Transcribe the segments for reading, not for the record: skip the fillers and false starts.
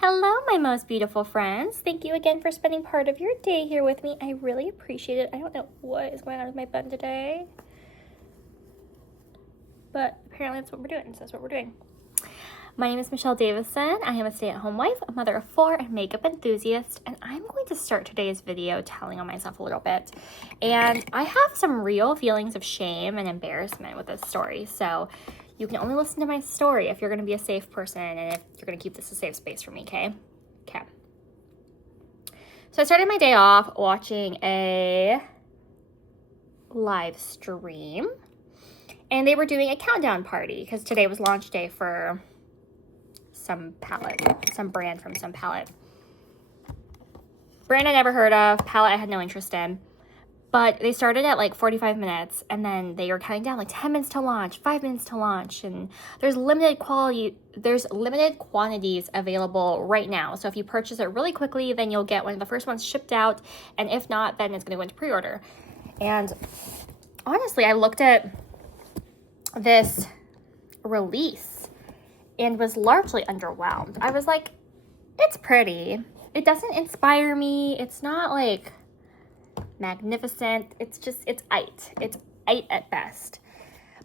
Hello, my most beautiful friends. Thank you again for spending part of your day here with me. I really appreciate it. I don't know what is going on with my bun today, but apparently that's what we're doing, so that's what we're doing. My name is Michelle Davison. I am a stay-at-home wife, a mother of 4, and makeup enthusiast, and I'm going to start today's video telling on myself a little bit. And I have some real feelings of shame and embarrassment with this story, so you can only listen to my story if you're going to be a safe person and if you're going to keep this a safe space for me, okay? Okay. So I started my day off watching a live stream, and they were doing a countdown party because today was launch day for some palette, some brand from some palette. Brand I never heard of, palette I had no interest in. But they started at like 45 minutes, and then they were counting down like 10 minutes to launch, 5 minutes to launch, and there's limited quantities available right now. So if you purchase it really quickly, then you'll get one of the first ones shipped out, and if not, then it's going to go into pre-order. And honestly, I looked at this release and was largely underwhelmed. I was like, it's pretty. It doesn't inspire me. It's not like magnificent. It's aight. It's aight at best.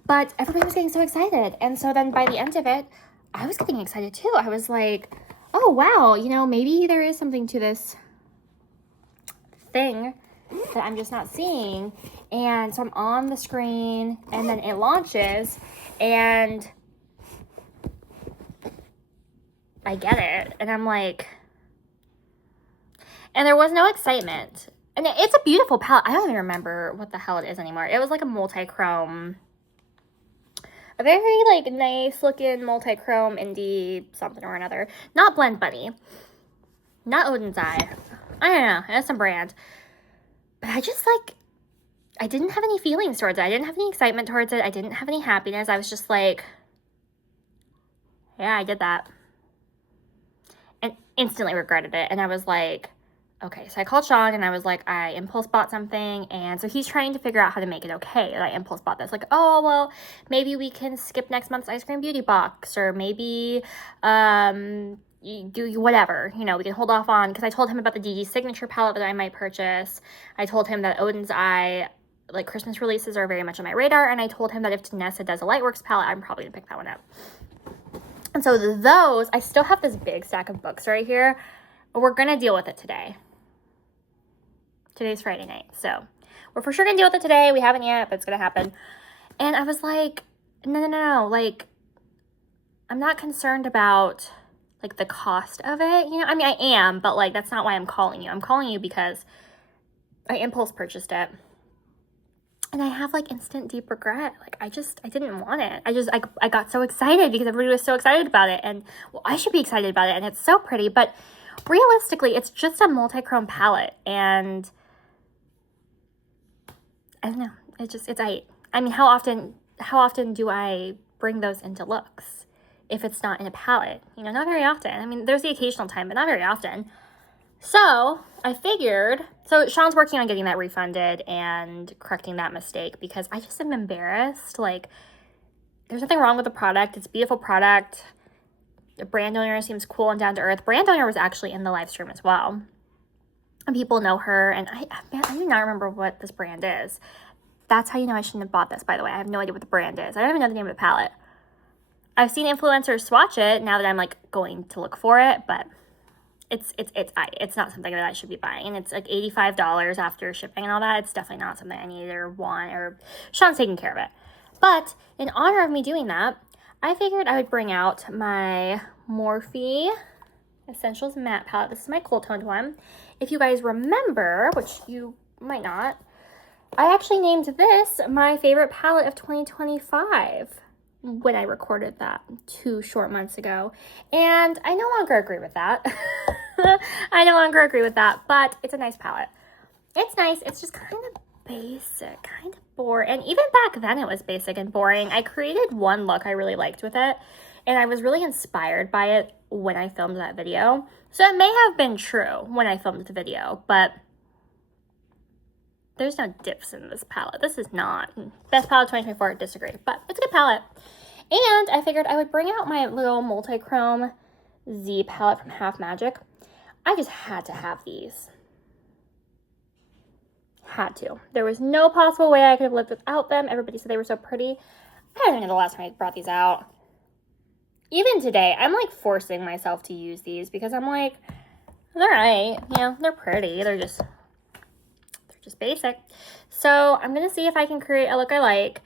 But everybody was getting so excited. And so then by the end of it, I was getting excited too. I was like, oh wow, you know, maybe there is something to this thing that I'm just not seeing. And so I'm on the screen, and then it launches, and I get it. And I'm like, and there was no excitement. And it's a beautiful palette. I don't even remember what the hell it is anymore. It was like a multi-chrome, a very like nice looking multi-chrome indie something or another. Not Blend Buddy. Not Odin's Eye. I don't know. It's some brand. But I just like, I didn't have any feelings towards it. I didn't have any excitement towards it. I didn't have any happiness. I was just like, yeah, I did that. And instantly regretted it. And I was like, okay, so I called Sean and I was like, I impulse bought something. And so he's trying to figure out how to make it okay that I impulse bought this. Like, oh, well, maybe we can skip next month's ice cream beauty box, or maybe you do whatever, you know, we can hold off on, because I told him about the DD signature palette that I might purchase. I told him that Odin's Eye, like Christmas releases, are very much on my radar. And I told him that if Tanessa does a Lightworks palette, I'm probably gonna pick that one up. And so those, I still have this big stack of books right here, but we're gonna deal with it today. Today's Friday night, so we're for sure gonna deal with it today. We haven't yet, but it's gonna happen. And I was like, no, like, I'm not concerned about like the cost of it, you know? I mean, I am, but like, that's not why I'm calling you. I'm calling you because I impulse purchased it, and I have like instant deep regret. Like, I didn't want it. I got so excited because everybody was so excited about it, and well, I should be excited about it, and it's so pretty, but realistically, it's just a multi-chrome palette, and I don't know. It's aight. I mean, how often do I bring those into looks if it's not in a palette? You know, not very often. I mean, there's the occasional time, but not very often. So I figured, so Sean's working on getting that refunded and correcting that mistake, because I just am embarrassed. Like, there's nothing wrong with the product. It's a beautiful product. The brand owner seems cool and down to earth. Brand owner was actually in the live stream as well. And people know her, and I do not remember what this brand is. That's how you know I shouldn't have bought this, by the way. I have no idea what the brand is. I don't even know the name of the palette. I've seen influencers swatch it now that I'm like going to look for it, but it's not something that I should be buying. And it's like $85 after shipping and all that. It's definitely not something I need or want, or Sean's taking care of it. But in honor of me doing that, I figured I would bring out my Morphe Essentials Matte Palette. This is my cool toned one. If you guys remember, which you might not, I actually named this my favorite palette of 2025 when I recorded that 2 short months ago. And I no longer agree with that. I no longer agree with that, but it's a nice palette. It's nice. It's just kind of basic, kind of boring. And even back then it was basic and boring. I created one look I really liked with it, and I was really inspired by it when I filmed that video. So it may have been true when I filmed the video, but there's no dips in this palette. This is not best palette 2024, disagree, but it's a good palette. And I figured I would bring out my little multi-chrome Z palette from Half Magic. I just had to have these. Had to. There was no possible way I could have lived without them. Everybody said they were so pretty. I don't know the last time I brought these out. Even today, I'm like forcing myself to use these because I'm like, they're right. You know, they're pretty. They're just basic. So I'm going to see if I can create a look I like.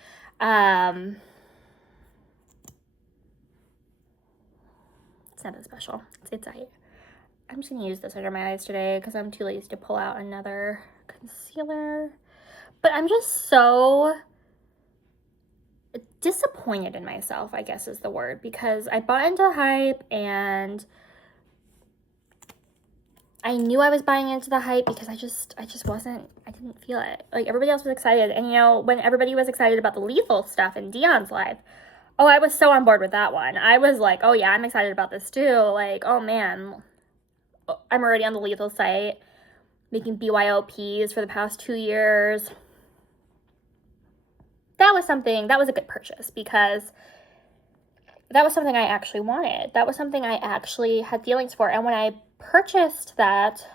It's nothing special. It's I'm just going to use this under my eyes today because I'm too lazy to pull out another concealer. But I'm just so disappointed in myself, I guess is the word, because I bought into hype and I knew I was buying into the hype because I didn't feel it. Like, everybody else was excited. And, you know, when everybody was excited about the Lethal stuff in Dion's live, oh, I was so on board with that one. I was like, oh, yeah, I'm excited about this too. Like, oh, man, I'm already on the Lethal site making BYOPs for the past 2 years. That was a good purchase because that was something I actually wanted. That was something I actually had feelings for. And when I purchased that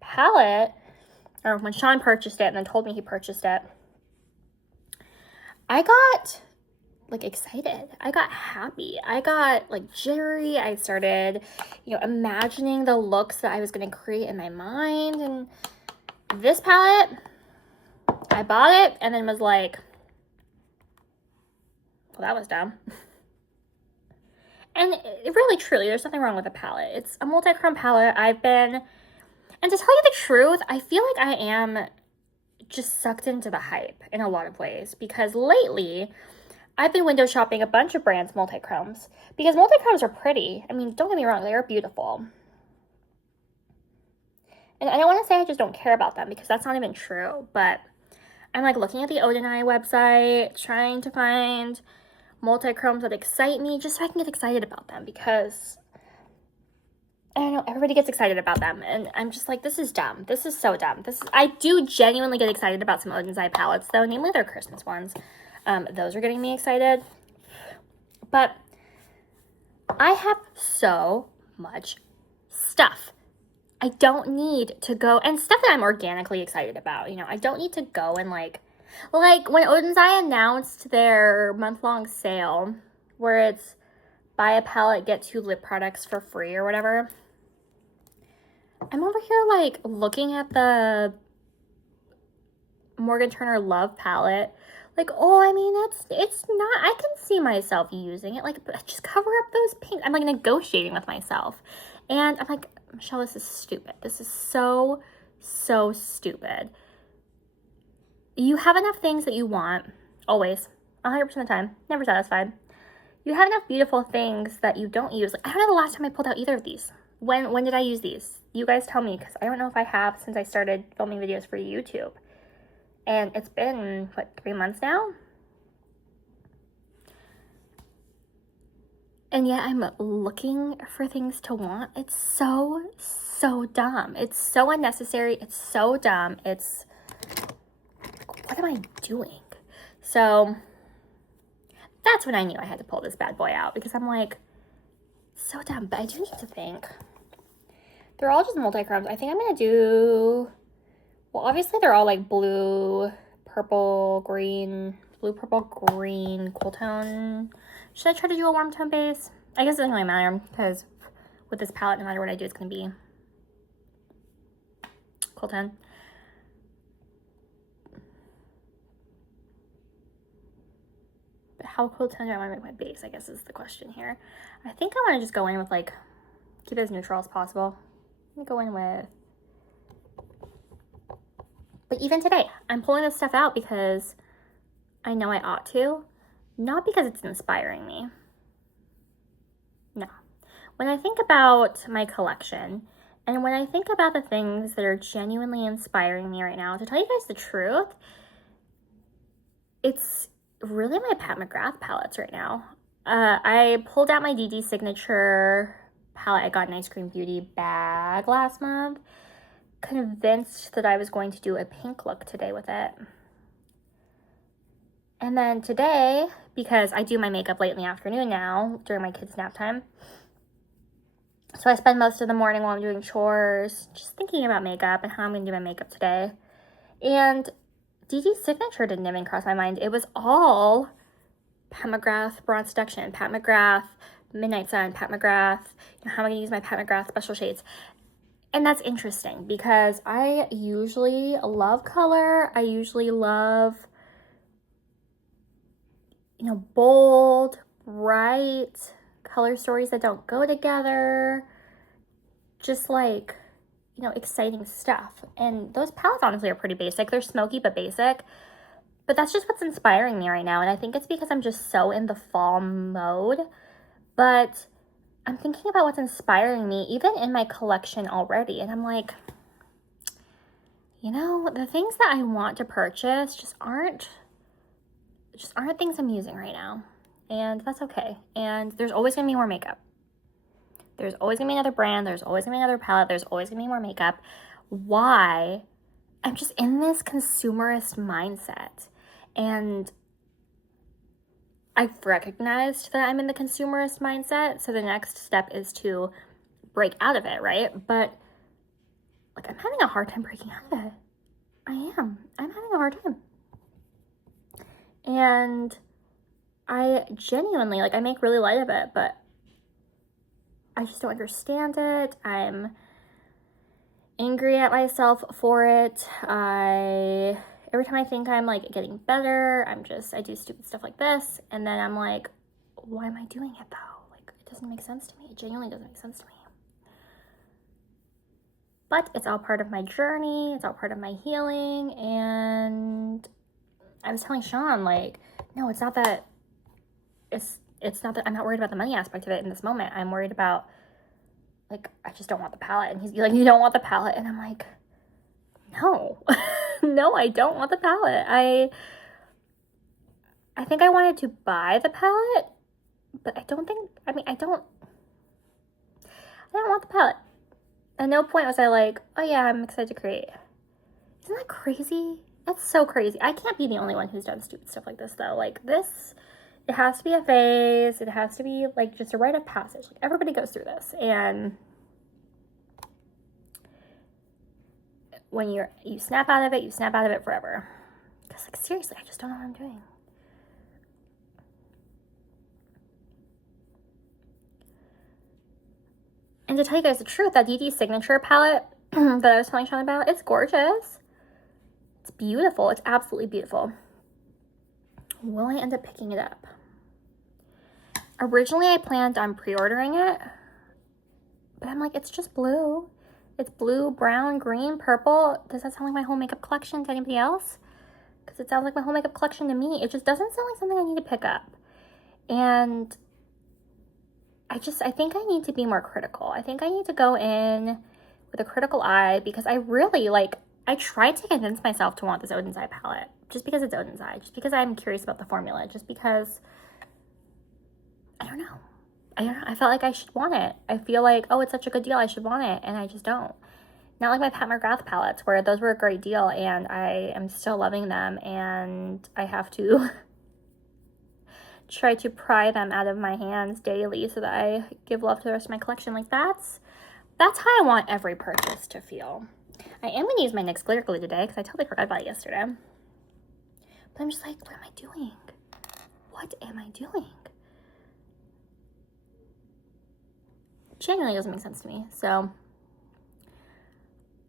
palette, or when Sean purchased it and then told me he purchased it, I got like excited. I got happy. I got like jittery. I started, you know, imagining the looks that I was going to create in my mind. And this palette, I bought it and then was like, well, that was dumb. And it really, truly, there's nothing wrong with the palette. It's a multi-chrome palette. And to tell you the truth, I feel like I am just sucked into the hype in a lot of ways. Because lately, I've been window shopping a bunch of brands' multi-chromes. Because multi-chromes are pretty. I mean, don't get me wrong, they are beautiful. And I don't want to say I just don't care about them, because that's not even true. But I'm like looking at the Odenai website, trying to find multi-chromes that excite me just so I can get excited about them, because I don't know, everybody gets excited about them and I'm just like, this is dumb. This is so dumb. I do genuinely get excited about some Oden's Eye palettes though, namely their Christmas ones. Those are getting me excited. But I have so much stuff. I don't need to go, and stuff that I'm organically excited about, you know, I don't need to go and like when Oden's Eye announced their month-long sale where it's buy a palette, get 2 lip products for free or whatever, I'm over here like looking at the Morgan Turner Love palette like, oh, I mean, it's not, I can see myself using it, like, just cover up those pinks. I'm like negotiating with myself and I'm like, Michelle, this is stupid. This is so stupid. You have enough things that you want, always, 100% of the time, never satisfied. You have enough beautiful things that you don't use. Like, I don't know the last time I pulled out either of these. When did I use these? You guys tell me, because I don't know if I have since I started filming videos for YouTube. And it's been, what, 3 months now? And yet I'm looking for things to want. It's so dumb. It's so unnecessary. It's so dumb. What am I doing? So that's when I knew I had to pull this bad boy out, because I'm like, so dumb. But I do need to think. They're all just multi-chromes. I think I'm going to do, well, obviously they're all like blue, purple, green, cool tone. Should I try to do a warm tone base? I guess it doesn't really matter, because with this palette, no matter what I do, it's going to be cool tone. But how cool tone do I want to make my base, I guess is the question here. I think I want to just go in with like, keep it as neutral as possible. I'm going to go in with, but even today, I'm pulling this stuff out because I know I ought to, not because it's inspiring me. No. When I think about my collection, and when I think about the things that are genuinely inspiring me right now, to tell you guys the truth, it's really my Pat McGrath palettes right now. I pulled out my DD Signature palette I got in Ice Cream Beauty bag last month, convinced that I was going to do a pink look today with it. And then today, because I do my makeup late in the afternoon now, during my kids' nap time, So I spend most of the morning while I'm doing chores just thinking about makeup and how I'm going to do my makeup today. And DD's signature didn't even cross my mind. It was all Pat McGrath Bronze Seduction, Pat McGrath Midnight Sun, Pat McGrath, how am I going to use my Pat McGrath special shades? And that's interesting because I usually love color. I usually love, bold, bright color stories that don't go together. Just like, exciting stuff. And those palettes honestly are pretty basic. They're smoky but basic. But that's just what's inspiring me right now. And I think it's because I'm just so in the fall mode. But I'm thinking about what's inspiring me, even in my collection already. And I'm like, the things that I want to purchase just aren't things I'm using right now. And that's okay. And there's always going to be more makeup. There's always going to be another brand. There's always going to be another palette. There's always going to be more makeup. Why? I'm just in this consumerist mindset. And I've recognized that I'm in the consumerist mindset. So the next step is to break out of it, right? But I'm having a hard time breaking out of it. I am. I'm having a hard time. And I genuinely, I make really light of it, but I just don't understand it. I'm angry at myself for it. Every time I think I'm getting better, I do stupid stuff like this. And then I'm like, why am I doing it though? It doesn't make sense to me. It genuinely doesn't make sense to me. But it's all part of my journey. It's all part of my healing. And I was telling Sean, no, it's not that I'm not worried about the money aspect of it in this moment. I'm worried about, I just don't want the palette. And he's like, you don't want the palette? And I'm like, no. No, I don't want the palette. I think I wanted to buy the palette, but I don't want the palette. At no point was I like, oh yeah, I'm excited to create. Isn't that crazy? That's so crazy. I can't be the only one who's done stupid stuff like this, though. It has to be a phase. It has to be, just a rite of passage. Everybody goes through this. And when you snap out of it, you snap out of it forever. Because, seriously, I just don't know what I'm doing. And to tell you guys the truth, that DD Signature palette that I was telling Sean about, it's gorgeous. It's beautiful. It's absolutely beautiful. Will I end up picking it up? Originally, I planned on pre-ordering it, but I'm like, it's just blue. It's blue, brown, green, purple. Does that sound like my whole makeup collection to anybody else? Because it sounds like my whole makeup collection to me. It just doesn't sound like something I need to pick up. And I think I need to be more critical. I think I need to go in with a critical eye because I really, I tried to convince myself to want this Odin's Eye palette just because it's Odin's Eye, just because I'm curious about the formula, just because, I don't know. I felt like I should want it. I feel like, oh, it's such a good deal, I should want it, and I just don't. Not like my Pat McGrath palettes, where those were a great deal, and I am still loving them, and I have to try to pry them out of my hands daily so that I give love to the rest of my collection. That's how I want every purchase to feel. I am going to use my NYX glitter glue today because I totally forgot about it yesterday. But I'm just like, what am I doing? What am I doing? Genuinely doesn't make sense to me. So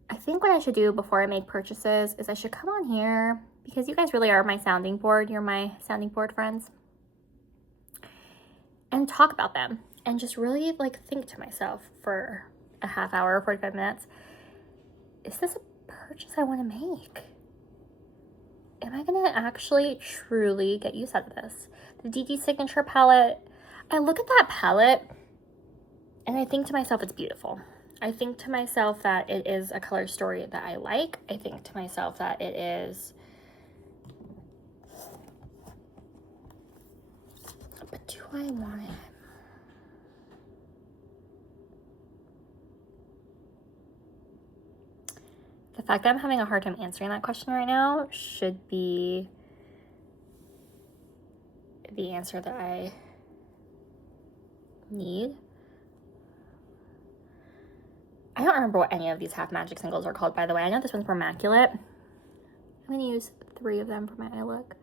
I think what I should do before I make purchases is I should come on here because you guys really are my sounding board. You're my sounding board friends. And talk about them and just really think to myself for a half hour, 45 minutes. Is this a purchase I want to make? Am I going to actually truly get use out of this? The DD Signature palette, I look at that palette and I think to myself, it's beautiful. I think to myself that it is a color story that I like. I think to myself that it is, but do I want it? The fact that I'm having a hard time answering that question right now should be the answer that I need. don't remember what any of these Half Magic singles are called, by the way. I know this one's for Immaculate. I'm going to use 3 of them for my eye look.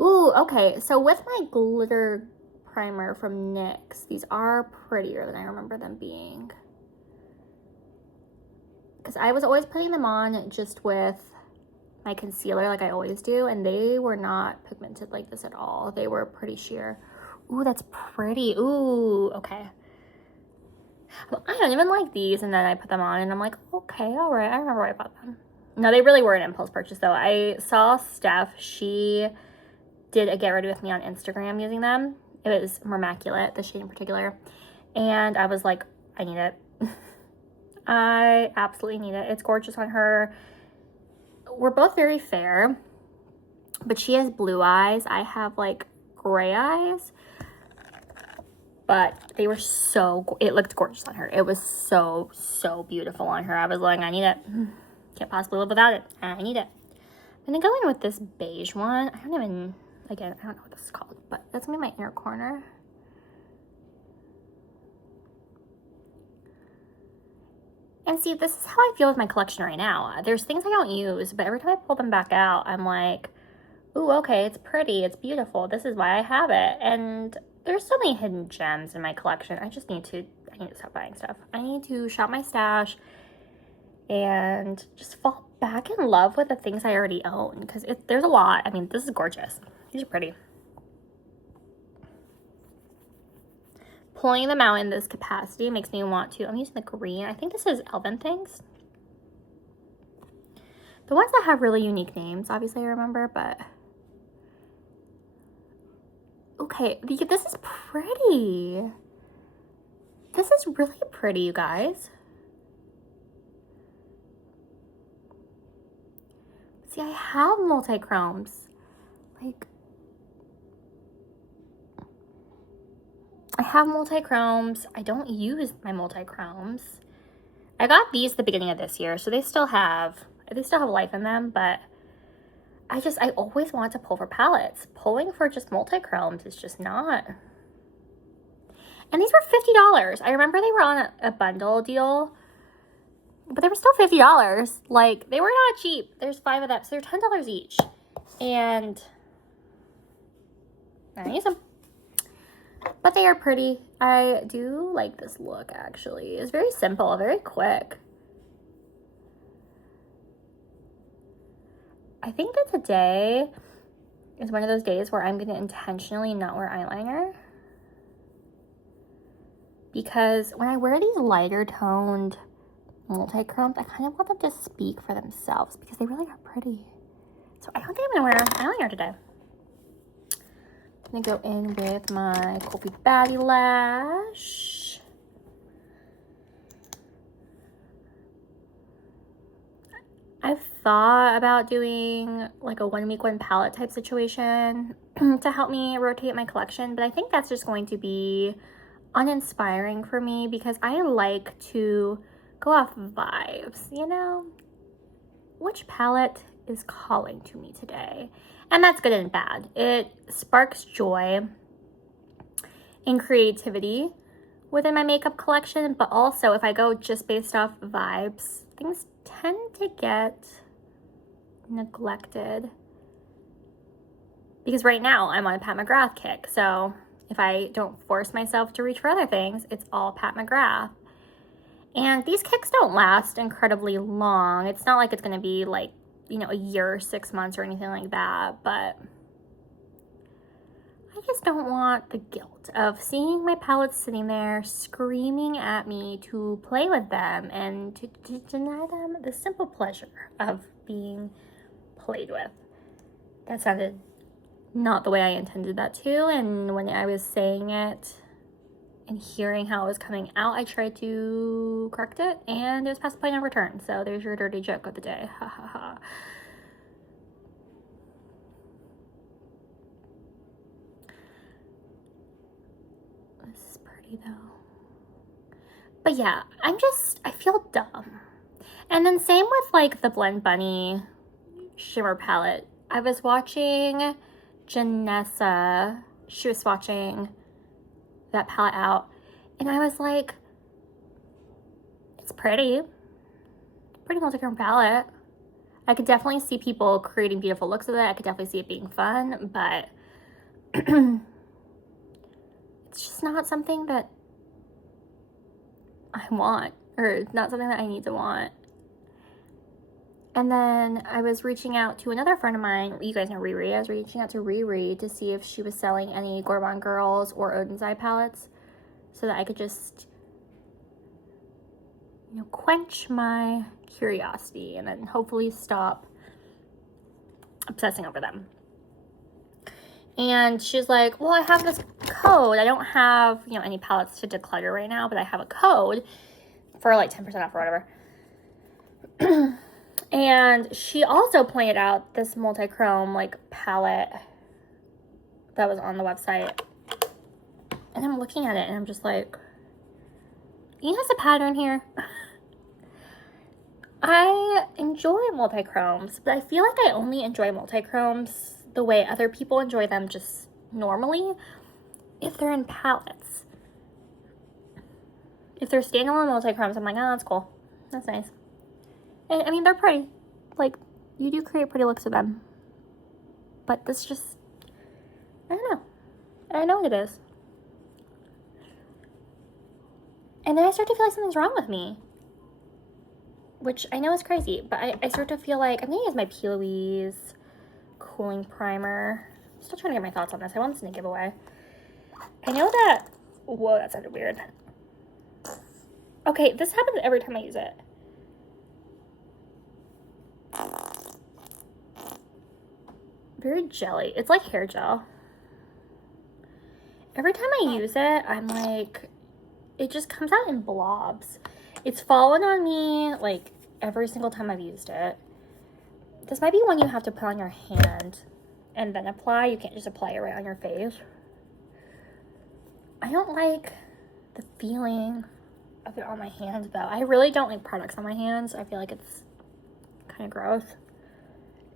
Ooh, okay. So with my glitter primer from NYX, these are prettier than I remember them being. Because I was always putting them on just with my concealer like I always do, and they were not pigmented like this at all. They were pretty sheer. Ooh, that's pretty. Ooh, okay. Well, I don't even like these, and then I put them on, and I'm like, okay, all right, I remember why I bought them. No, they really were an impulse purchase, though. I saw Steph. She did a get ready with me on Instagram using them. It was Immaculate, the shade in particular, and I was like, I need it. I absolutely need it. It's gorgeous on her. We're both very fair, but she has blue eyes. I have like gray eyes, but they were it looked gorgeous on her. It was so beautiful on her. I was like, I need it. Can't possibly live without it. I need it. I'm gonna go in with this beige one. I don't know what this is called, but that's gonna be my inner corner. And see, this is how I feel with my collection right now. There's things I don't use, but every time I pull them back out, I'm like, ooh, okay, it's pretty, it's beautiful. This is why I have it. And there's so many hidden gems in my collection. I need to stop buying stuff. I need to shop my stash and just fall back in love with the things I already own. Because there's a lot. I mean, this is gorgeous. These are pretty. Pulling them out in this capacity makes me want to. I'm using the green. I think this is Elven Things. The ones that have really unique names, obviously I remember, but okay, this is pretty. This is really pretty, you guys. See, I have multi-chromes. Like, I have multi-chromes. I don't use my multi-chromes. I got these at the beginning of this year, so they still have life in them, but I always want to pull for palettes. Pulling for just multi-chromes is just not. And these were $50. I remember they were on a bundle deal, but they were still $50. Like, they were not cheap. There's 5 of them, so they're $10 each. And I use them. But they are pretty. I do like this look, actually. It's very simple, very quick. I think that today is one of those days where I'm going to intentionally not wear eyeliner. Because when I wear these lighter toned multi-chromes, I kind of want them to speak for themselves because they really are pretty. So I don't think I'm going to wear eyeliner today. I'm going to go in with my Coffee Badi Lash. I've thought about doing like a 1 week 1 palette type situation to help me rotate my collection, but I think that's just going to be uninspiring for me because I like to go off vibes, you know? Which palette is calling to me today? And that's good and bad. It sparks joy and creativity within my makeup collection, but also if I go just based off vibes, things tend to get neglected. Because right now I'm on a Pat McGrath kick, so if I don't force myself to reach for other things, it's all Pat McGrath. And these kicks don't last incredibly long. It's not like it's going to be like, you know, a year or 6 months or anything like that, but I just don't want the guilt of seeing my palettes sitting there screaming at me to play with them and to deny them the simple pleasure of being played with. That sounded not the way I intended that to, and when I was saying it and hearing how it was coming out, I tried to correct it, and it was past the point of return. So there's your dirty joke of the day. Ha ha ha. This is pretty though. But yeah, I feel dumb. And then same with like the Blend Bunny shimmer palette. I was watching Janessa. She was swatching that palette out, and I was like, it's pretty. pretty multi-chrome palette. I could definitely see people creating beautiful looks with it. I could definitely see it being fun, but it's just not something that I want, or not something that I need to want. And then I was reaching out to another friend of mine. You guys know Riri. I was reaching out to Riri to see if she was selling any Gorbon Girls or Odin's Eye palettes so that I could just, you know, quench my curiosity and then hopefully stop obsessing over them. And she's like, well, I have this code. I don't have, you know, any palettes to declutter right now, but I have a code for like 10% off or whatever. And she also pointed out this multi-chrome like palette that was on the website. And I'm looking at it and I'm just like, you notice a pattern here? I enjoy multi-chromes, but I feel like I only enjoy multi-chromes the way other people enjoy them just normally if they're in palettes. If they're standalone multi-chromes, I'm like, oh, that's cool. That's nice. And I mean, they're pretty. Like, you do create pretty looks with them. But this just, I don't know. I know what it is. And then I start to feel like something's wrong with me. Which I know is crazy, but I start to feel like, I'm going to use my Louise cooling primer. I'm still trying to get my thoughts on this. I want this in a giveaway. I know that, whoa, that sounded weird. Okay, this happens every time I use it. Very jelly. It's like hair gel. Every time I use it, I'm like, it just comes out in blobs. It's fallen on me like every single time I've used it. This might be one you have to put on your hand and then apply. You can't just apply it right on your face. I don't like the feeling of it on my hands though. I really don't like products on my hands. I feel like it's kind of gross.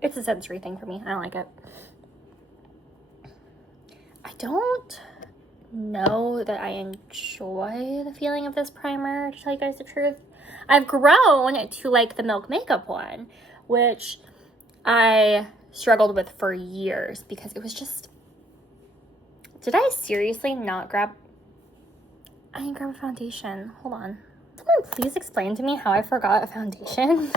It's a sensory thing for me. I don't like it. I don't know that I enjoy the feeling of this primer, to tell you guys the truth. I've grown to like the Milk Makeup one, which I struggled with for years because it was just, did I seriously not grab, I didn't grab a foundation. Hold on. Someone please explain to me how I forgot a foundation.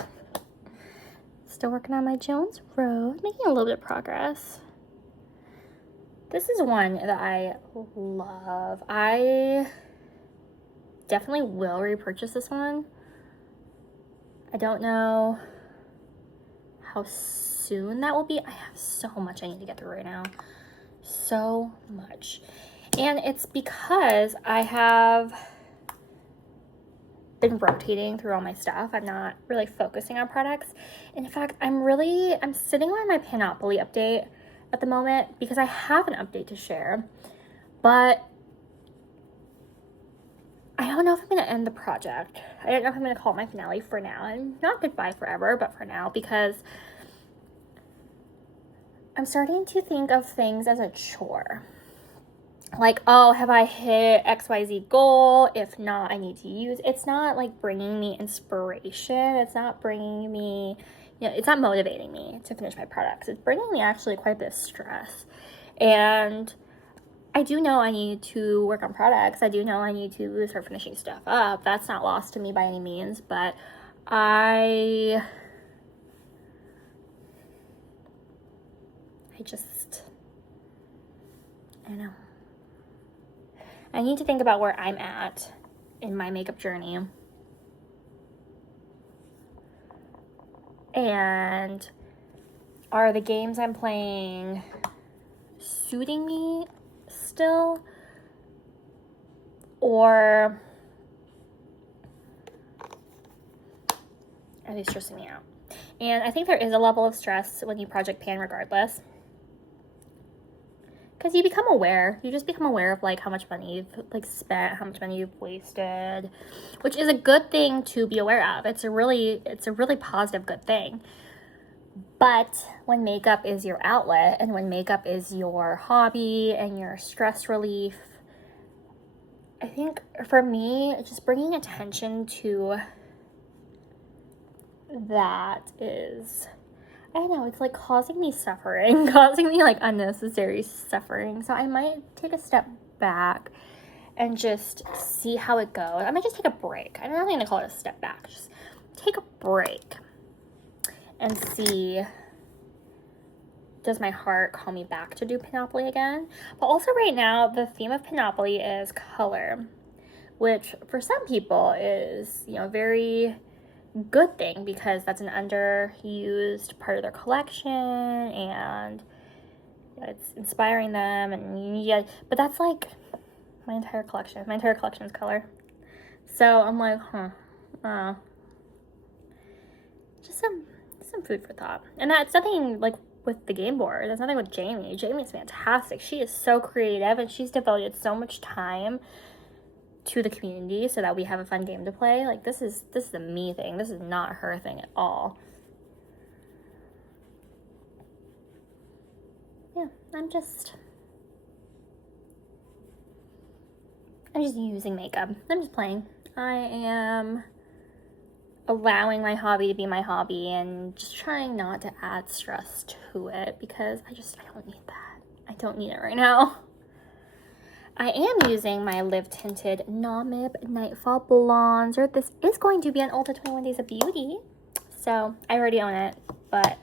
Still working on my Jones Road, making a little bit of progress. This is one that I love. I definitely will repurchase this one. I don't know how soon that will be. I have so much I need to get through right now. So much. And it's because I have been rotating through all my stuff. I'm not really focusing on products. And in fact, I'm sitting on my Panoply update at the moment because I have an update to share, but I don't know if I'm going to end the project. I don't know if I'm going to call it my finale for now, and not goodbye forever, but for now, because I'm starting to think of things as a chore. Like, oh, have I hit XYZ goal? If not, I need to use. It's not like bringing me inspiration. It's not bringing me, you know, it's not motivating me to finish my products. It's bringing me actually quite a bit of stress. And I do know I need to work on products. I do know I need to start finishing stuff up. That's not lost to me by any means, but I don't know. I need to think about where I'm at in my makeup journey. And are the games I'm playing suiting me still? Or are they stressing me out? And I think there is a level of stress when you project pan regardless. Because you become aware. You just become aware of like how much money you've like spent, how much money you've wasted, which is a good thing to be aware of. It's a really positive good thing. But when makeup is your outlet and when makeup is your hobby and your stress relief, I think for me, just bringing attention to that is, I don't know, it's like causing me suffering, causing me like unnecessary suffering. So I might take a step back and just see how it goes. I might just take a break. I'm not going to call it a step back. Just take a break and see, does my heart call me back to do Panoply again? But also right now, the theme of Panoply is color, which for some people is, you know, very good thing because that's an underused part of their collection and it's inspiring them, and yeah, but that's like my entire collection. My entire collection is color. So I'm like, just some food for thought. And that's nothing like with the game board. There's nothing with Jamie. Jamie's fantastic. She is so creative and she's devoted so much time to the community so that we have a fun game to play. Like this is a me thing. This is not her thing at all. Yeah, I'm just using makeup. I'm just playing. I am allowing my hobby to be my hobby and just trying not to add stress to it because I don't need that. I don't need it right now. I am using my Live Tinted Namib Nightfall Bronzer. This is going to be an Ulta 21 Days of Beauty. So I already own it, but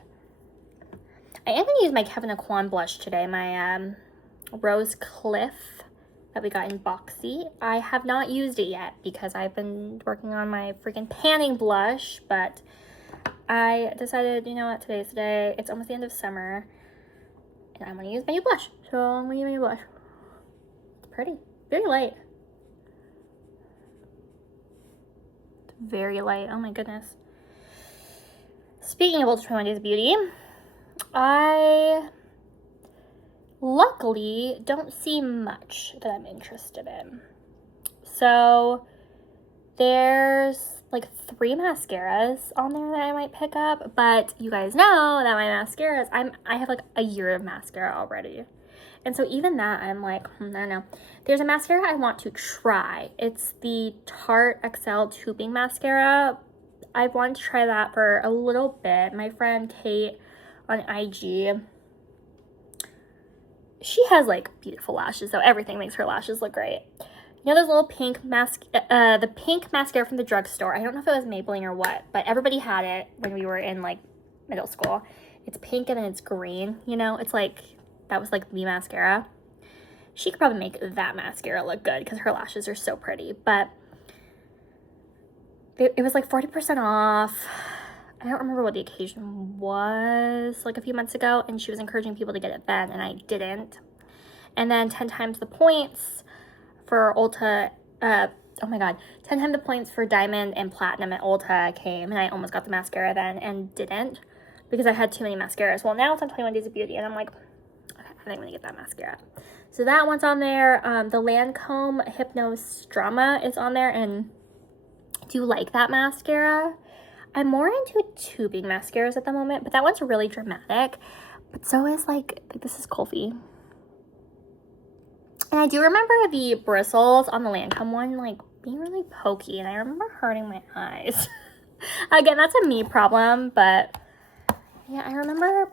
I am going to use my Kevin Aquan blush today, my Rose Cliff that we got in Boxy. I have not used it yet because I've been working on my freaking panning blush, but I decided, you know what, today's the day. It's almost the end of summer, and I'm going to use my new blush. So I'm going to use my new blush. It's pretty. Very light. It's very light. Oh my goodness. Speaking of Ultra 21 Days of Beauty, I luckily don't see much that I'm interested in. So there's like 3 mascaras on there that I might pick up, but you guys know that my mascaras, I have like a year of mascara already. And so even that, I'm like, I don't know. There's a mascara I want to try. It's the Tarte XL Tubing Mascara. I've wanted to try that for a little bit. My friend Kate on IG, she has like beautiful lashes, so everything makes her lashes look great. You know those little pink the pink mascara from the drugstore? I don't know if it was Maybelline or what, but everybody had it when we were in like middle school. It's pink and then it's green, you know? It's like, that was like the mascara. She could probably make that mascara look good because her lashes are so pretty, but it was like 40% off. I don't remember what the occasion was, like a few months ago, and she was encouraging people to get it then, and I didn't. And then 10 times the points for Ulta, oh my god, 10 times the points for Diamond and Platinum at Ulta came, and I almost got the mascara then and didn't because I had too many mascaras. Well, now it's on 21 Days of Beauty, and I'm like, okay, I think I'm gonna get that mascara. So that one's on there. The Lancome Hypnose Drama is on there, and I do like that mascara. I'm more into tubing mascaras at the moment, but that one's really dramatic. But so is like this is Kulfi. And I do remember the bristles on the Lancome one like being really pokey, and I remember hurting my eyes. Again, that's a me problem, but yeah, I remember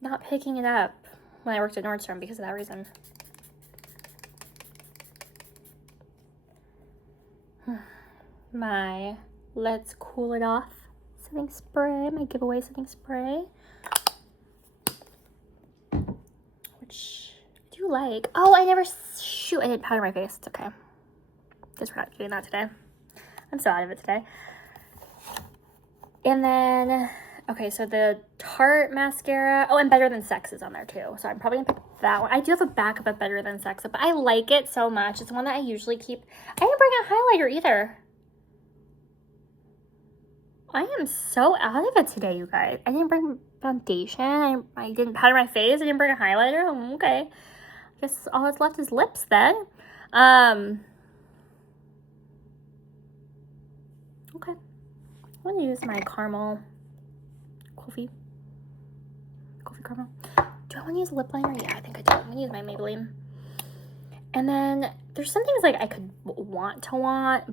not picking it up when I worked at Nordstrom because of that reason. My Let's Cool It Off setting spray, my giveaway setting spray, which I do like. Oh, I never, shoot, I didn't powder my face. It's okay. Just we're not doing that today. I'm so out of it today. And then, okay, so the Tarte mascara. Oh, and Better Than Sex is on there too. So I'm probably gonna pick that one. I do have a backup of Better Than Sex, but I like it so much. It's one that I usually keep. I didn't bring a highlighter either. I am so out of it today, you guys. I didn't bring foundation. I didn't powder my face. I didn't bring a highlighter. Oh, okay. I guess all that's left is lips then. Okay. I'm going to use my caramel Kulfi caramel. Do I want to use a lip liner? Yeah, I think I do. I'm going to use my Maybelline. And then there's some things like I could want,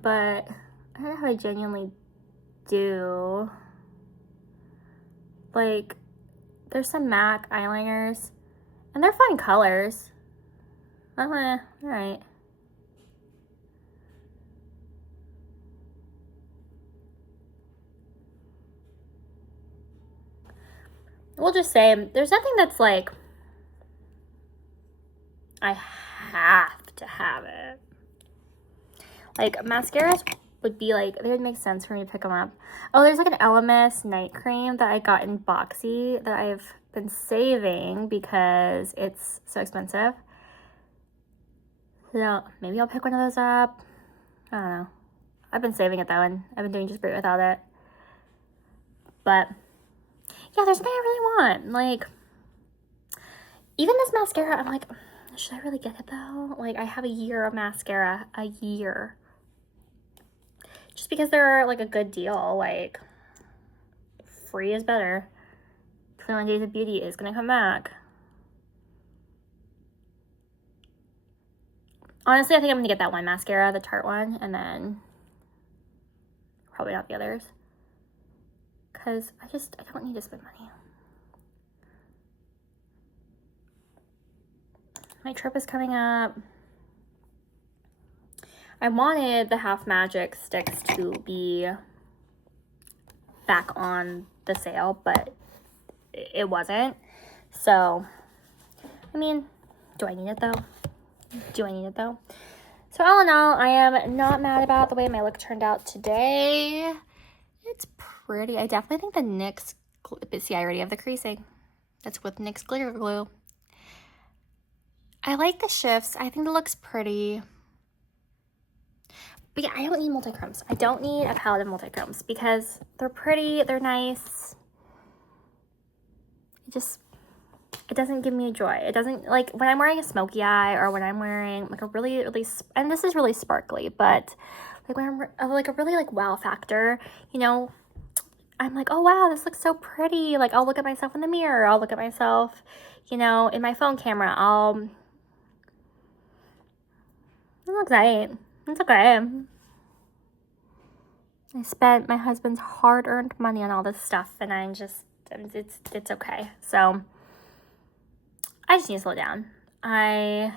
but I don't know how I genuinely do. Like, there's some MAC eyeliners, and they're fun colors. All right. We'll just say there's nothing that's like, I have to have it. Like, mascaras would be like, they would make sense for me to pick them up. Oh, there's like an LMS night cream that I got in Boxy that I've been saving because it's so expensive. So maybe I'll pick one of those up. I don't know. I've been saving it though, and I've been doing just great without it. But yeah, there's something I really want. Like, even this mascara, I'm like, should I really get it though? Like, I have a year of mascara. A year. Just because they're like a good deal. Like, free is better. 21 Days of Beauty is gonna come back. Honestly, I think I'm gonna get that one mascara, the Tarte one, and then probably not the others. Because I don't need to spend money. My trip is coming up. I wanted the Half Magic sticks to be back on the sale, but it wasn't. So, I mean, do I need it though? Do I need it though? So all in all, I am not mad about the way my look turned out today. It's pretty. I definitely think the NYX, but see, I already have the creasing. That's with NYX glitter glue. I like the shifts. I think it looks pretty. But yeah, I don't need multi-chromes. I don't need a palette of multi-chromes because they're pretty, they're nice. It doesn't give me joy. It doesn't, like, when I'm wearing a smoky eye or when I'm wearing like a really, and this is really sparkly, but like when I'm like a really like wow factor, you know, I'm like, oh wow, this looks so pretty. Like, I'll look at myself in the mirror. I'll look at myself, you know, in my phone camera. It looks great. It's okay. I spent my husband's hard-earned money on all this stuff, and it's okay. So I just need to slow down. I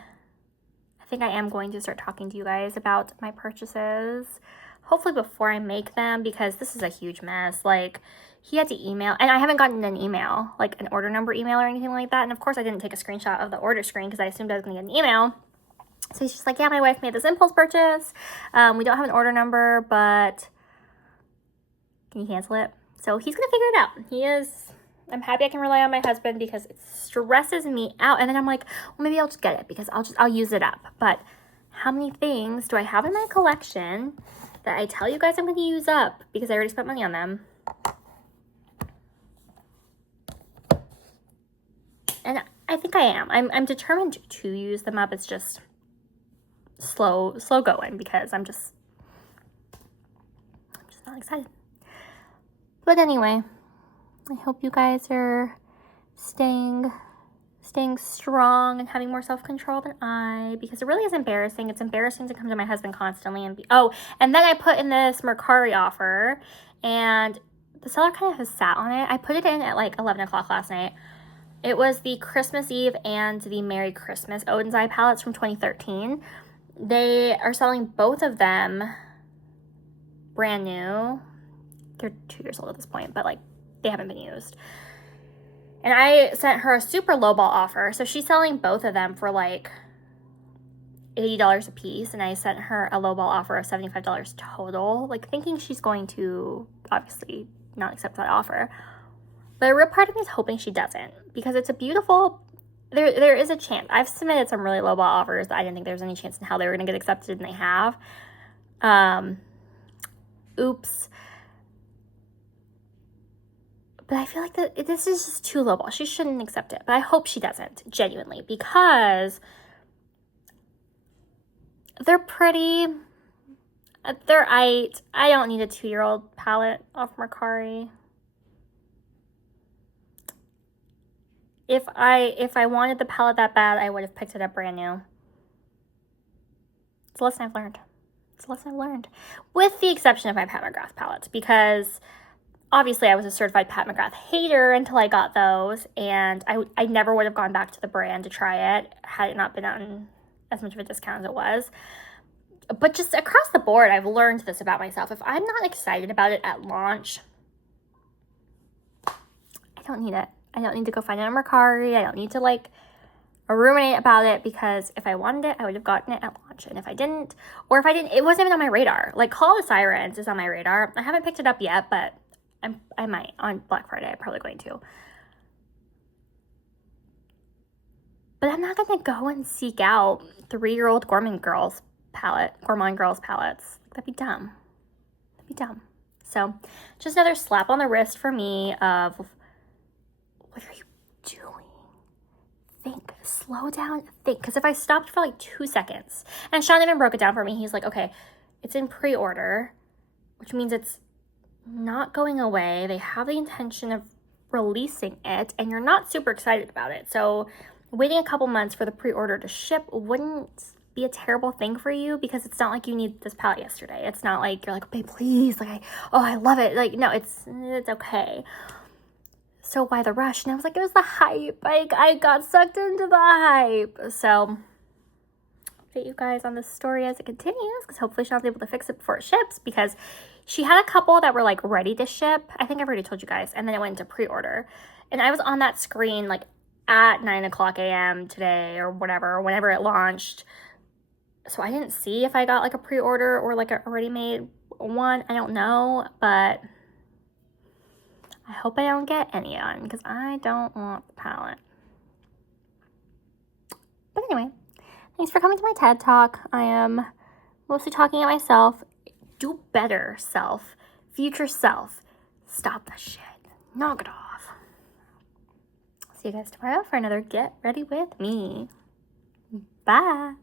think I am going to start talking to you guys about my purchases, hopefully before I make them, because this is a huge mess. Like, he had to email, and I haven't gotten an email, like an order number email or anything like that. And of course I didn't take a screenshot of the order screen because I assumed I was going to get an email. So he's just like, yeah, my wife made this impulse purchase. We don't have an order number, but can you cancel it? So he's going to figure it out. I'm happy I can rely on my husband because it stresses me out. And then I'm like, well, maybe I'll just get it because I'll use it up. But how many things do I have in my collection that I tell you guys I'm going to use up because I already spent money on them? And I think I am. I'm determined to use them up. It's just slow going because I'm just not excited. But anyway, I hope you guys are staying strong and having more self-control than I, because it really is embarrassing. It's embarrassing to come to my husband constantly and and then I put in this Mercari offer and the seller kind of has sat on it. I put it in at like 11 o'clock last night. It was the Christmas Eve and the Merry Christmas Odin's Eye palettes from 2013. They are selling both of them brand new. They're 2 years old at this point, but like they haven't been used. And I sent her a super lowball offer. So she's selling both of them for like $80 a piece. And I sent her a lowball offer of $75 total, like thinking she's going to obviously not accept that offer. But a real part of me is hoping she doesn't, because it's a beautiful, there is a chance. I've submitted some really lowball offers that I didn't think there was any chance in how they were going to get accepted, and they have. Oops. But I feel like this is just too lowball. She shouldn't accept it. But I hope she doesn't, genuinely, because they're pretty. They're I don't need a 2-year-old palette off Mercari. If I wanted the palette that bad, I would have picked it up brand new. It's a lesson I've learned. With the exception of my Pat McGrath palettes, because obviously I was a certified Pat McGrath hater until I got those, and I never would have gone back to the brand to try it had it not been on as much of a discount as it was. But just across the board, I've learned this about myself. If I'm not excited about it at launch, I don't need it. I don't need to go find it on Mercari. I don't need to like ruminate about it, because if I wanted it, I would have gotten it at launch. And if I didn't, it wasn't even on my radar. Like Call of the Sirens is on my radar. I haven't picked it up yet, but I might on Black Friday. I'm probably going to. But I'm not going to go and seek out 3-year-old Gourmand Girls palettes. That'd be dumb. So just another slap on the wrist for me of, what are you doing? Think, slow down, think. Because if I stopped for like 2 seconds, and Sean even broke it down for me, he's like, okay, it's in pre-order, which means it's not going away. They have the intention of releasing it, and you're not super excited about it. So waiting a couple months for the pre-order to ship wouldn't be a terrible thing for you, because it's not like you need this palette yesterday. It's not like you're like, okay, please, like, I love it. Like, no, it's okay. So why the rush? And I was like, it was the hype. I got sucked into the hype. So update you guys on this story as it continues, because hopefully Sean's able to fix it before it ships, because she had a couple that were like ready to ship. I think I've already told you guys. And then it went into pre-order. And I was on that screen like at 9:00 a.m. today or whatever, whenever it launched. So I didn't see if I got like a pre-order or like a already made one. I don't know, but I hope I don't get any on, because I don't want the palette. But anyway, thanks for coming to my TED Talk. I am mostly talking at myself. Do better, self. Future self. Stop the shit. Knock it off. See you guys tomorrow for another Get Ready With Me. Bye.